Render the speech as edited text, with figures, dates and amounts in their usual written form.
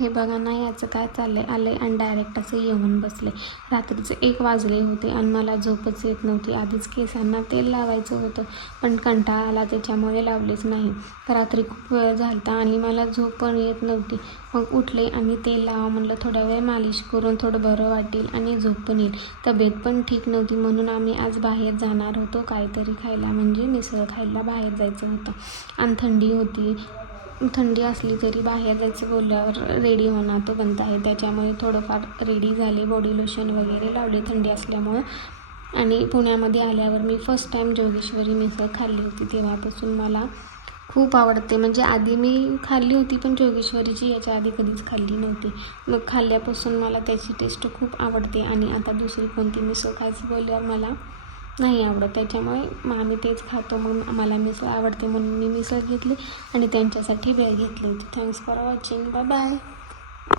हे बघा ना, याचं काय चाललंय, आले आणि डायरेक्ट असं येऊन बसले. रात्रीचे 1 वाजले होते आणि मला झोपच येत नव्हती. आधीच केसांना तेल लावायचं होतं, पण कंटाळा आला त्याच्यामुळे लावलेच नाही. रात्री खूप वेळ झालता आणि मला झोप पण येत नव्हती. मग उठले आणि तेल लावा म्हणलं, थोडा वेळ मालिश करून थोडं बरं वाटेल आणि झोप पण येईल. तब्येत पण ठीक नव्हती म्हणून आम्ही आज बाहेर जाणार होतो काहीतरी खायला, म्हणजे मिसळ खायला बाहेर जायचं होतं. आणि थंडी होती. थंडी असली तरी बाहेर जायचं बोलल्यावर रेडी होणं तो बनत आहे. त्याच्यामुळे थोडंफार रेडी झाली, बॉडी लोशन वगैरे लावले थंडी असल्यामुळं. आणि पुण्यामध्ये आल्यावर मी फर्स्ट टाईम जोगेश्वरी मिसळ खाल्ली होती. तेव्हापासून मला खूप आवडते. म्हणजे आधी मी खाल्ली होती पण जोगेश्वरीची याच्या आधी कधीच खाल्ली नव्हती. मग खाल्ल्यापासून मला त्याची टेस्ट खूप आवडते आणि आता दुसरी कोणती मिसळ खायचं बोलल्यावर मला नाही आवडत. त्याच्यामुळे मग आम्ही तेच खातो. मग मला मिसळ आवडते म्हणून मी मिसळ घेतली आणि त्यांच्यासाठी भेळ घेतली होती. Thanks for watching. Bye bye.